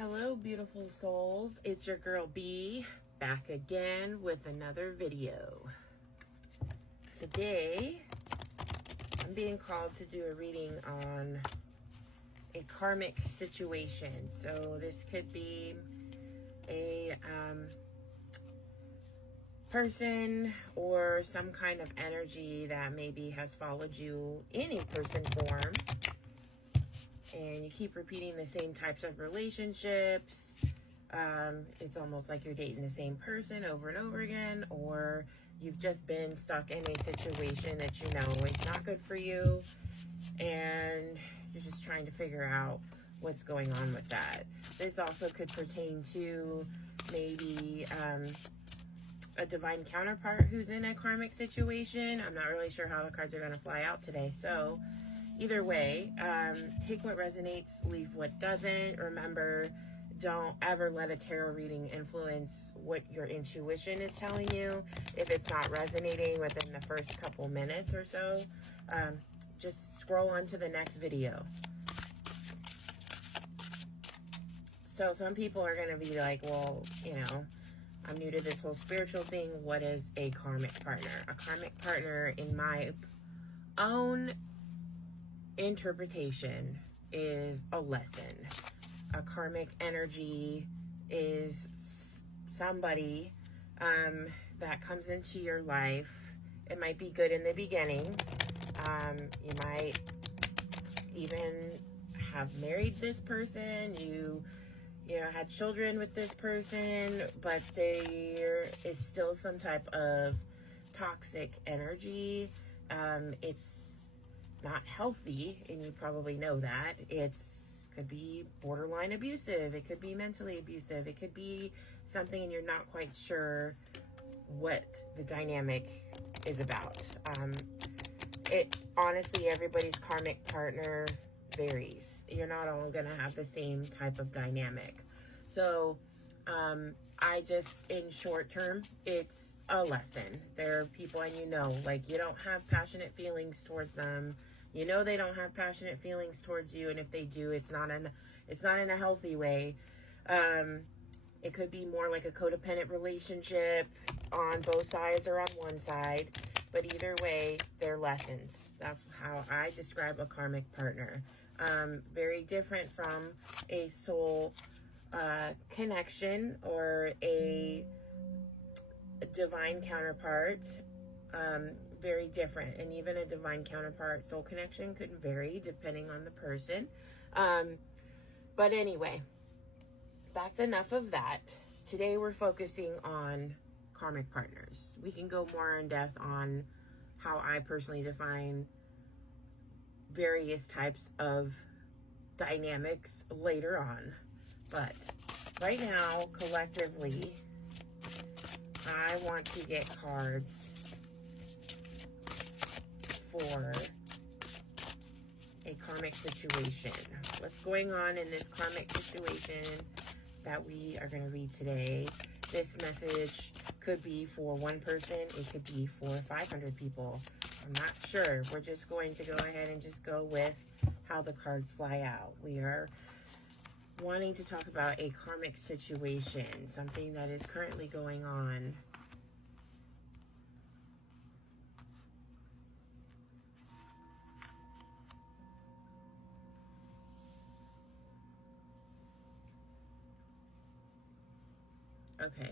Hello, beautiful souls. It's your girl B, back again with another video. Today, I'm being called to do a reading on a karmic situation. So this could be a person or some kind of energy that maybe has followed you in a person form. And you keep repeating the same types of relationships. It's almost like you're dating the same person over and over again, or you've just been stuck in a situation that you know is not good for you, and you're just trying to figure out what's going on with that. This also could pertain to maybe a divine counterpart who's in a karmic situation. I'm not really sure how the cards are going to fly out today, so either way, take what resonates, leave what doesn't. Remember, don't ever let a tarot reading influence what your intuition is telling you. If it's not resonating within the first couple minutes or so, just scroll on to the next video. So some people are going to be like, well, you know, I'm new to this whole spiritual thing. What is a karmic partner? A karmic partner, in my own interpretation, is a lesson. A karmic energy is somebody that comes into your life. It might be good in the beginning. You might even have married this person. You know, had children with this person, but there is still some type of toxic energy. It's not healthy, and you probably know that. Could be borderline abusive. It could be mentally abusive. It could be something and you're not quite sure what the dynamic is about. Honestly, everybody's karmic partner varies. You're not all gonna have the same type of dynamic. So I just, in short term, it's a lesson. There are people, and you know, like, you don't have passionate feelings towards them. You know they don't have passionate feelings towards you, and if they do, it's not in a healthy way. It could be more like a codependent relationship on both sides or on one side, but either way, they're lessons. That's how I describe a karmic partner. Very different from a soul connection or a divine counterpart. Very different. And even a divine counterpart soul connection could vary depending on the person. But anyway, that's enough of that. Today we're focusing on karmic partners. We can go more in depth on how I personally define various types of dynamics later on. But right now, collectively, I want to get cards for a karmic situation. What's going on in this karmic situation that we are going to read today? This message could be for one person. It could be for 500 people. I'm not sure. We're just going to go ahead and just go with how the cards fly out. We are wanting to talk about a karmic situation, something that is currently going on. Okay,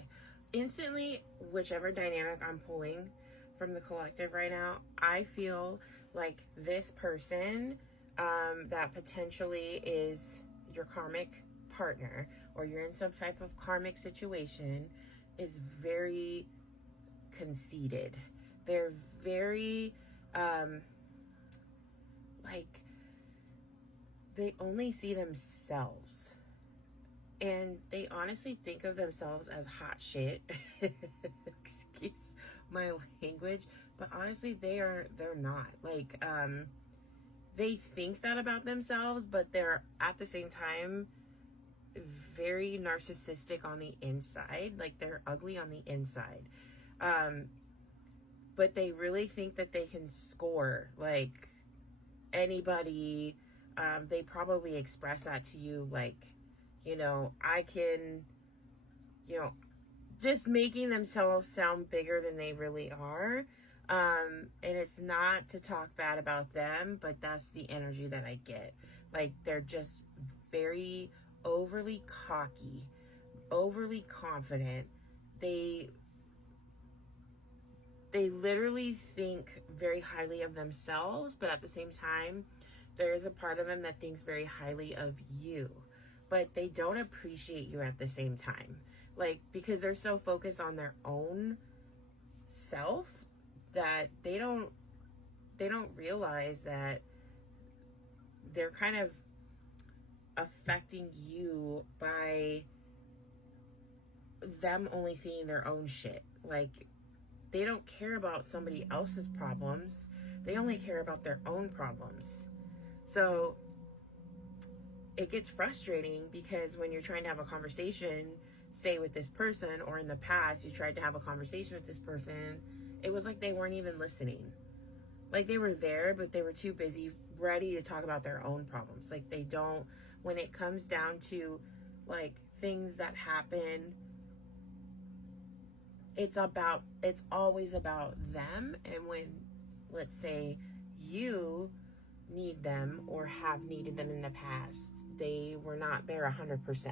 instantly, whichever dynamic I'm pulling from the collective right now, I feel like this person that potentially is your karmic partner, or you're in some type of karmic situation, is very conceited. They're very like, they only see themselves. And they honestly think of themselves as hot shit. Excuse my language. But honestly, they're not. Like, they think that about themselves, but they're at the same time very narcissistic on the inside. Like, they're ugly on the inside. But they really think that they can score, like, anybody. They probably express that to you, like, I can, just making themselves sound bigger than they really are. And it's not to talk bad about them, but that's the energy that I get. Like, they're just very overly cocky, overly confident. They literally think very highly of themselves, but at the same time, there is a part of them that thinks very highly of you, but they don't appreciate you at the same time. Like, because they're so focused on their own self that they don't realize that they're kind of affecting you by them only seeing their own shit. Like, they don't care about somebody else's problems. They only care about their own problems. So it gets frustrating because when you're trying to have a conversation, say with this person, or in the past you tried to have a conversation with this person, it was like they weren't even listening. Like, they were there, but they were too busy, ready to talk about their own problems. Like, they don't, when it comes down to like things that happen, it's always about them. And when, let's say, you need them or have needed them in the past, they were not there 100%.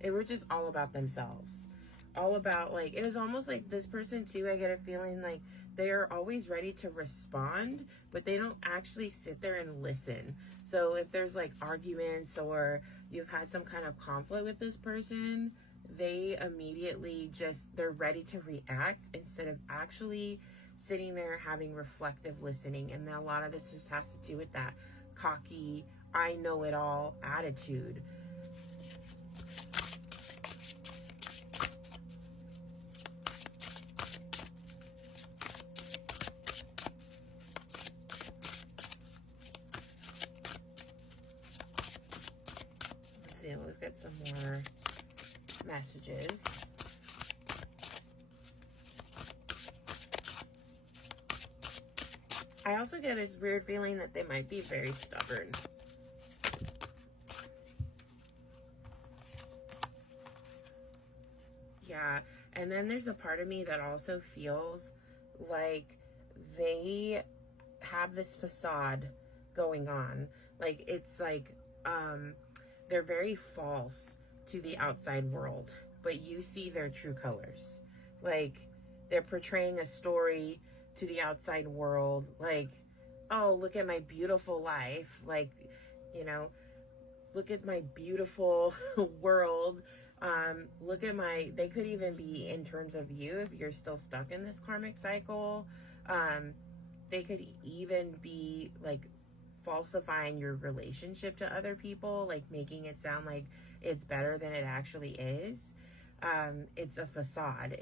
It was just all about themselves. All about, like, it was almost like this person too, I get a feeling like they're always ready to respond, but they don't actually sit there and listen. So if there's like arguments or you've had some kind of conflict with this person, they immediately they're ready to react instead of actually sitting there having reflective listening. And a lot of this just has to do with that cocky, I know it all attitude. Let's see, let's get some more messages. I also get this weird feeling that they might be very stubborn. Yeah, and then there's a part of me that also feels like they have this facade going on. Like, it's like they're very false to the outside world, but you see their true colors. Like, they're portraying a story to the outside world, like, oh, look at my beautiful life, like, look at my beautiful world. Look at they could even be in terms of you, if you're still stuck in this karmic cycle. They could even be like falsifying your relationship to other people, like making it sound like it's better than it actually is. It's a facade.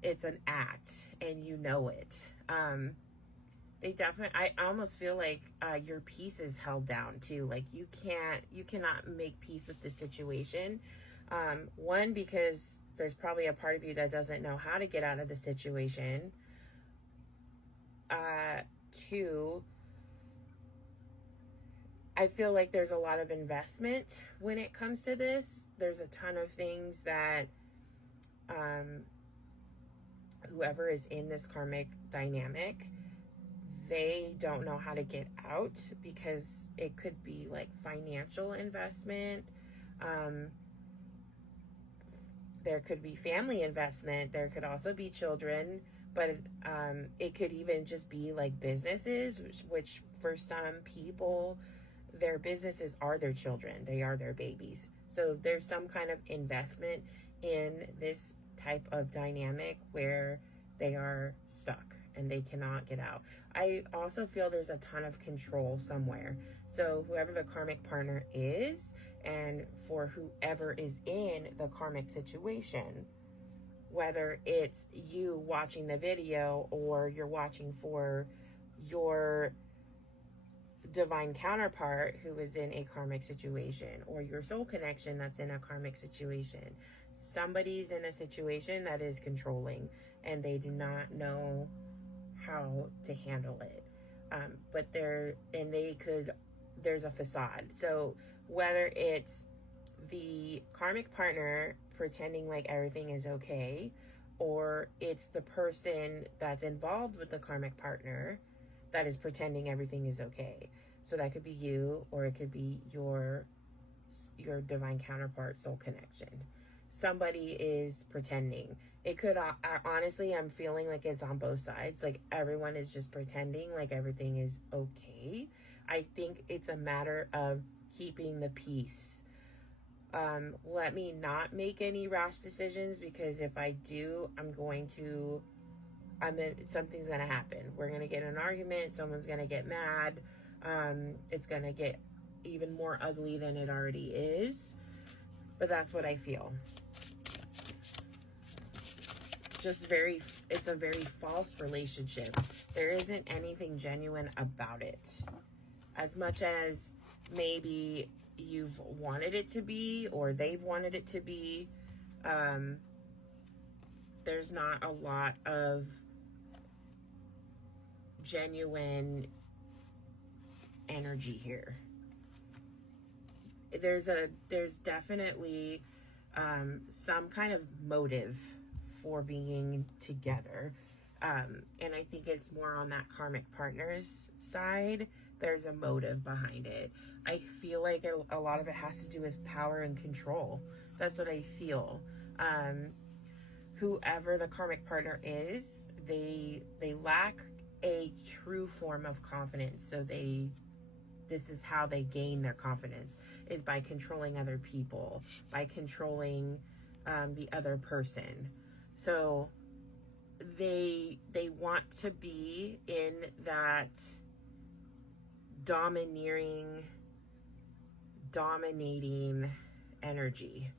It's an act, and you know it. I almost feel like your peace is held down too. Like, you cannot make peace with the situation. One, because there's probably a part of you that doesn't know how to get out of the situation. Two, I feel like there's a lot of investment when it comes to this. There's a ton of things that whoever is in this karmic dynamic, they don't know how to get out, because it could be like financial investment. There could be family investment. There could also be children, but it could even just be like businesses, which for some people, their businesses are their children. They are their babies. So there's some kind of investment in this type of dynamic where they are stuck and they cannot get out. I also feel there's a ton of control somewhere. So whoever the karmic partner is, and for whoever is in the karmic situation, whether it's you watching the video or you're watching for your divine counterpart who is in a karmic situation, or your soul connection that's in a karmic situation, somebody's in a situation that is controlling and they do not know how to handle it. But there's a facade. So whether it's the karmic partner pretending like everything is okay, or it's the person that's involved with the karmic partner that is pretending everything is okay. So that could be you, or it could be your divine counterpart soul connection. Somebody is pretending. It could honestly, I'm feeling like it's on both sides. Like everyone is just pretending like everything is okay. I think it's a matter of keeping the peace. Let me not make any rash decisions, because if I do, something's gonna happen. We're gonna get in an argument. Someone's gonna get mad. It's gonna get even more ugly than it already is. But that's what I feel. It's a very false relationship. There isn't anything genuine about it. As much as maybe you've wanted it to be, or they've wanted it to be, there's not a lot of genuine energy here. There's definitely some kind of motive for being together. And I think it's more on that karmic partner's side. There's a motive behind it. I feel like a lot of it has to do with power and control. That's what I feel. Whoever the karmic partner is, they lack a true form of confidence. So this is how they gain their confidence, is by controlling other people, by controlling the other person. So they want to be in that dominating energy.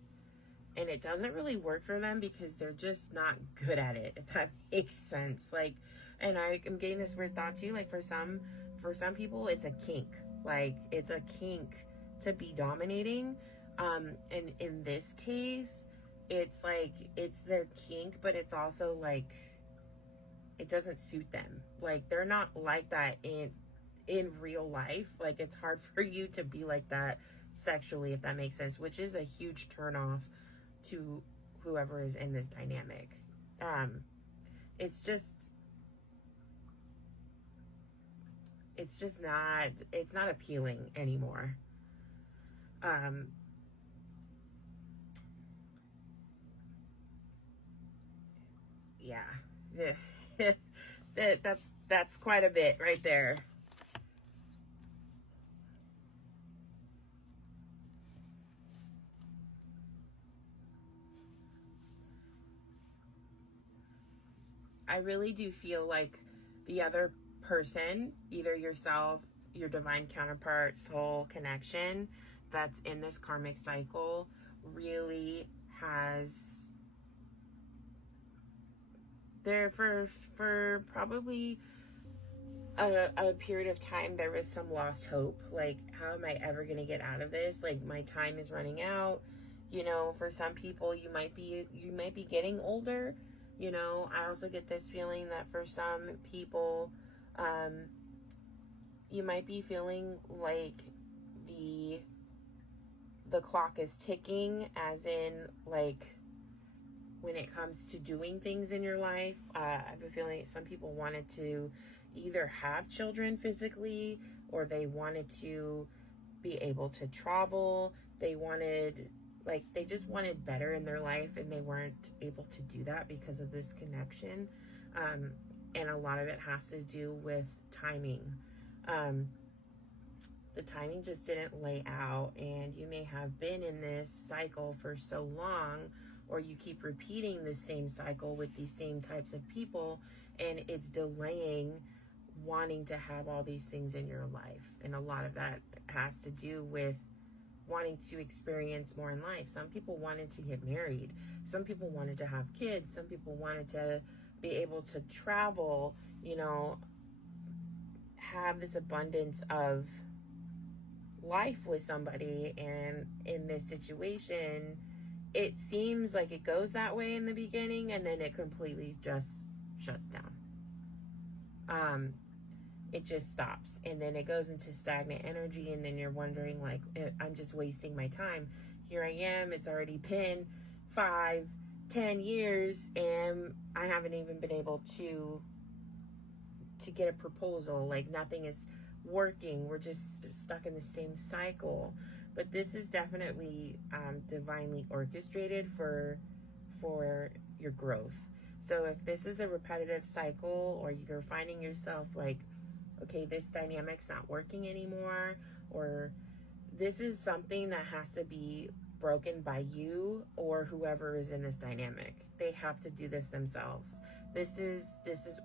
And it doesn't really work for them because they're just not good at it, if that makes sense. Like, and I am getting this weird thought too, like for some people, it's a kink. Like, it's a kink to be dominating. And in this case, it's like, it's their kink, but it's also like, it doesn't suit them. Like, they're not like that in real life. Like, it's hard for you to be like that sexually, if that makes sense, which is a huge turnoff to whoever is in this dynamic. It's not appealing anymore. Yeah. That's quite a bit right there. I really do feel like the other person, either yourself, your divine counterpart, soul connection that's in this karmic cycle, really has there for probably a period of time. There was some lost hope. Like, how am I ever going to get out of this? Like, my time is running out. You know, for some people, you might be getting older. You know, I also get this feeling that for some people, you might be feeling like the clock is ticking, as in, like, when it comes to doing things in your life. I have a feeling some people wanted to either have children physically, or they wanted to be able to travel. They just wanted better in their life, and they weren't able to do that because of this connection. And a lot of it has to do with timing. The timing just didn't lay out, and you may have been in this cycle for so long, or you keep repeating the same cycle with these same types of people, and it's delaying wanting to have all these things in your life. And a lot of that has to do with wanting to experience more in life. Some people wanted to get married. Some people wanted to have kids. Some people wanted to be able to travel, you know, have this abundance of life with somebody. And in this situation, it seems like it goes that way in the beginning, and then it completely just shuts down. It just stops, and then it goes into stagnant energy, and then you're wondering, like, I'm just wasting my time. here I am. It's already been 5, 10 years, and I haven't even been able to get a proposal. Like, nothing is working. We're just stuck in the same cycle. But this is definitely divinely orchestrated for your growth. So if this is a repetitive cycle, or you're finding yourself like, okay, this dynamic's not working anymore, or this is something that has to be broken by you or whoever is in this dynamic. They have to do this themselves. This is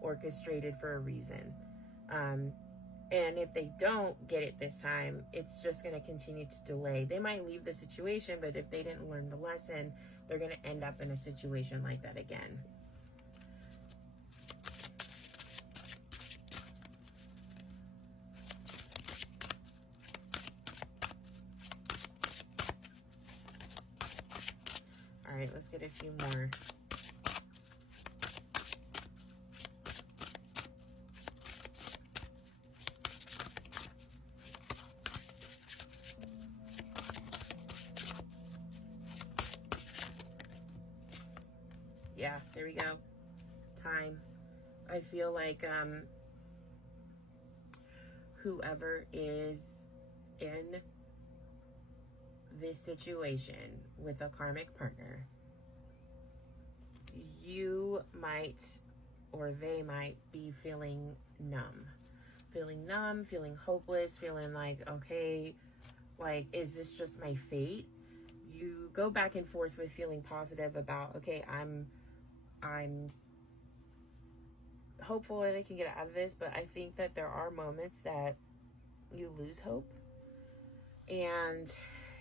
orchestrated for a reason. And if they don't get it this time, it's just going to continue to delay. They might leave the situation, but if they didn't learn the lesson, they're going to end up in a situation like that again. All right, let's get a few more. Yeah, there we go. Time. I feel like whoever is in this situation with a karmic partner, you might, or they might be feeling numb, feeling hopeless, feeling like, okay, like, is this just my fate? You go back and forth with feeling positive about, okay, I'm hopeful that I can get out of this, but I think that there are moments that you lose hope, and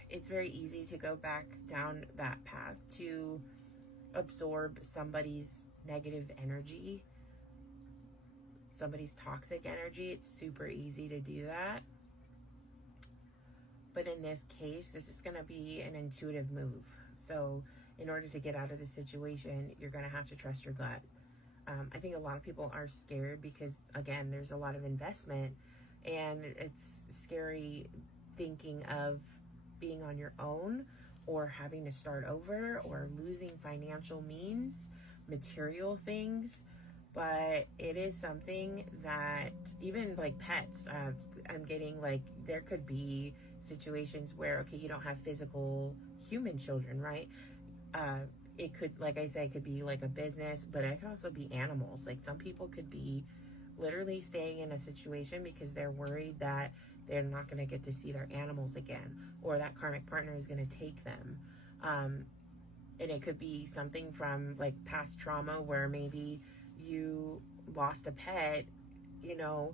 it's very easy to go back down that path, to absorb somebody's negative energy, somebody's toxic energy. It's super easy to do that. But in this case, this is going to be an intuitive move. So in order to get out of the situation, you're going to have to trust your gut. I think a lot of people are scared because, again, there's a lot of investment, and it's scary thinking of being on your own, or having to start over, or losing financial means, material things. But it is something that, even like pets, I'm getting like, there could be situations where, okay, you don't have physical human children, right? It could, like I said, it could be like a business, but it could also be animals. Like, some people could be literally staying in a situation because they're worried that they're not going to get to see their animals again, or that karmic partner is going to take them. And it could be something from like past trauma, where maybe you lost a pet, you know,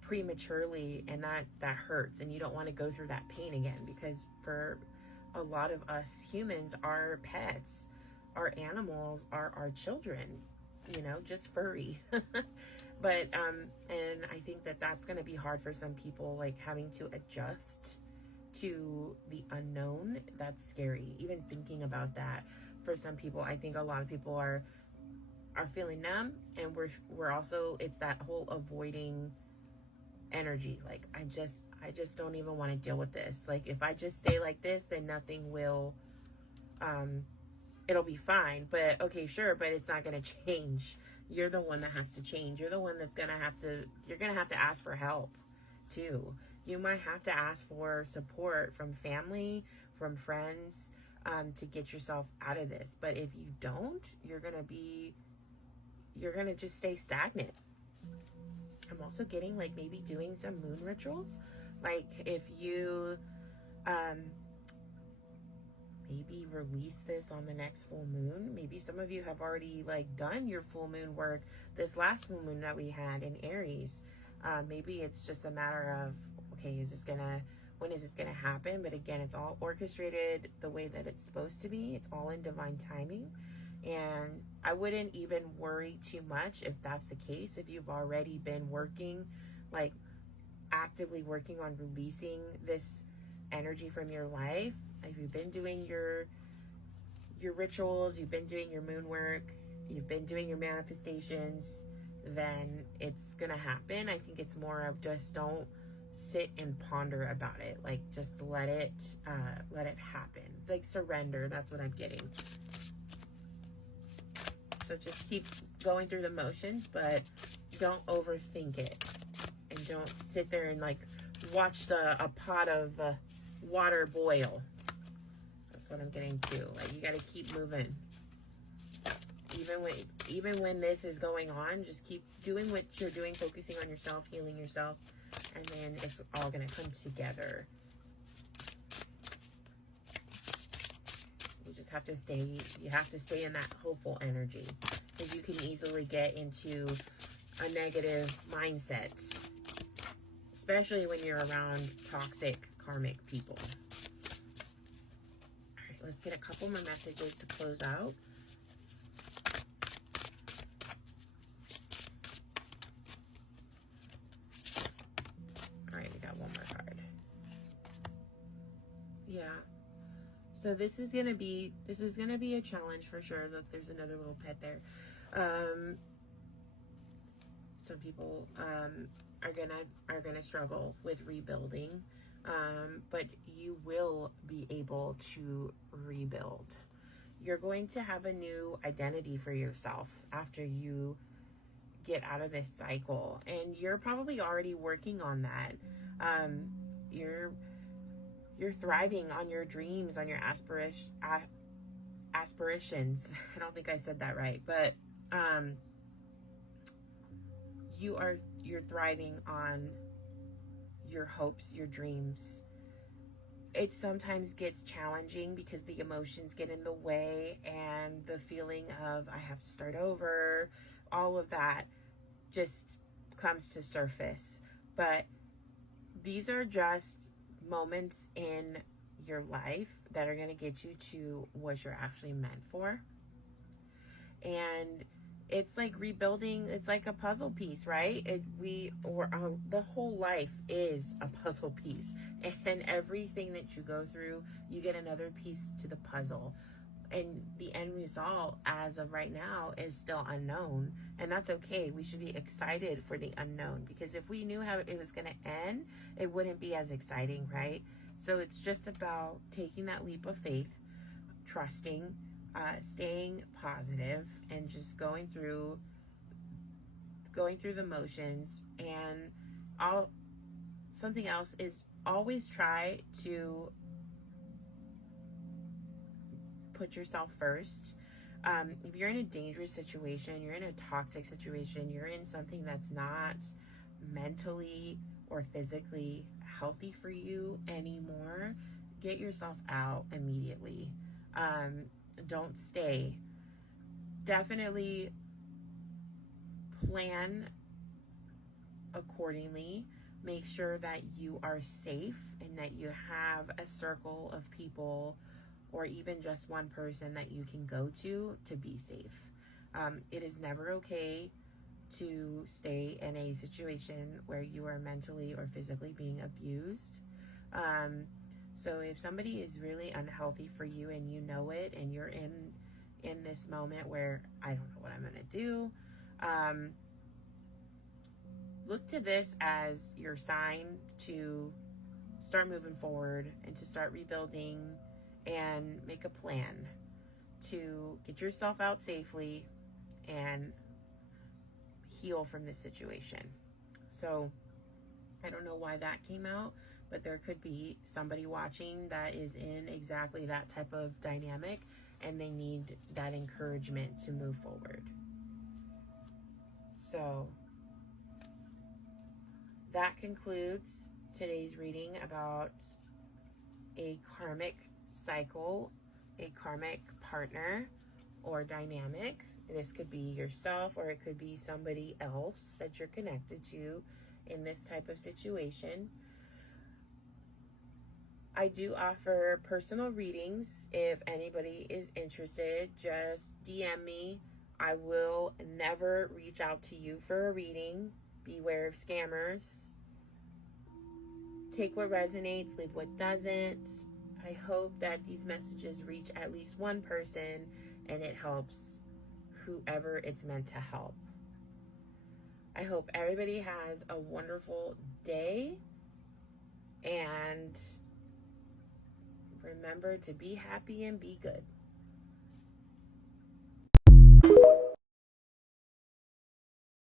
prematurely, and that hurts, and you don't want to go through that pain again, because for a lot of us humans, our pets, our animals are our children, you know, just furry. But and I think that that's going to be hard for some people, like having to adjust to the unknown. That's scary, even thinking about that. For some people, I think a lot of people are feeling numb, and we're also, it's that whole avoiding energy. Like, I just don't even want to deal with this. Like, if I just stay like this, then nothing will, it'll be fine. But okay, sure, but it's not going to change. You're the one that has to change. You're the one that's going to have to, you're going to have to ask for help too. You might have to ask for support from family, from friends, to get yourself out of this. But if you don't, you're going to just stay stagnant. I'm also getting like maybe doing some moon rituals. Like, if you maybe release this on the next full moon. Maybe some of you have already like done your full moon work this last full moon that we had in Aries. Maybe it's just a matter of, okay, when is this gonna happen? But again, it's all orchestrated the way that it's supposed to be. It's all in divine timing. And I wouldn't even worry too much if that's the case. If you've already been working, like actively working on releasing this energy from your life, if you've been doing your rituals, you've been doing your moon work, you've been doing your manifestations, then it's gonna happen. I think it's more of just don't sit and ponder about it. Like, just let it happen. like surrender. That's what I'm getting. So just keep going through the motions, but don't overthink it. And don't sit there and like watch a pot of water boil. That's what I'm getting to. Like, you got to keep moving. Even when this is going on, just keep doing what you're doing, focusing on yourself, healing yourself, and then it's all going to come together. You just have to stay, in that hopeful energy, because you can easily get into a negative mindset, especially when you're around toxic karmic people. All right, let's get a couple more messages to close out. All right, we got one more card. Yeah. So this is gonna be a challenge for sure. Look, there's another little pet there. Some people are gonna struggle with rebuilding, but you will be able to rebuild. You're going to have a new identity for yourself after you get out of this cycle, and you're probably already working on that. You're thriving on your dreams, on your aspirations. I don't think I said that right, but you're thriving on your hopes, your dreams. It sometimes gets challenging because the emotions get in the way, and the feeling of I have to start over, all of that just comes to surface. But these are just moments in your life that are going to get you to what you're actually meant for. And it's like rebuilding. It's like a puzzle piece, right? The whole life is a puzzle piece, and everything that you go through, you get another piece to the puzzle. And the end result, as of right now, is still unknown, and that's okay. We should be excited for the unknown, because if we knew how it was going to end, it wouldn't be as exciting, right? So it's just about taking that leap of faith, trusting, staying positive, and just going through the motions. And something else is always try to put yourself first. If you're in a dangerous situation, you're in a toxic situation, you're in something that's not mentally or physically healthy for you anymore, get yourself out immediately. Don't stay. Definitely plan accordingly. Make sure that you are safe and that you have a circle of people, or even just one person that you can go to be safe. It is never okay to stay in a situation where you are mentally or physically being abused. So if somebody is really unhealthy for you and you know it, and you're in this moment where I don't know what I'm gonna do, look to this as your sign to start moving forward and to start rebuilding, and make a plan to get yourself out safely and heal from this situation. So I don't know why that came out, but there could be somebody watching that is in exactly that type of dynamic, and they need that encouragement to move forward. So that concludes today's reading about a karmic cycle, a karmic partner or dynamic. This could be yourself, or it could be somebody else that you're connected to in this type of situation. I do offer personal readings. If anybody is interested, just DM me. I will never reach out to you for a reading. Beware of scammers. Take what resonates, leave what doesn't. I hope that these messages reach at least one person, and it helps whoever it's meant to help. I hope everybody has a wonderful day, and remember remember to be happy and be good.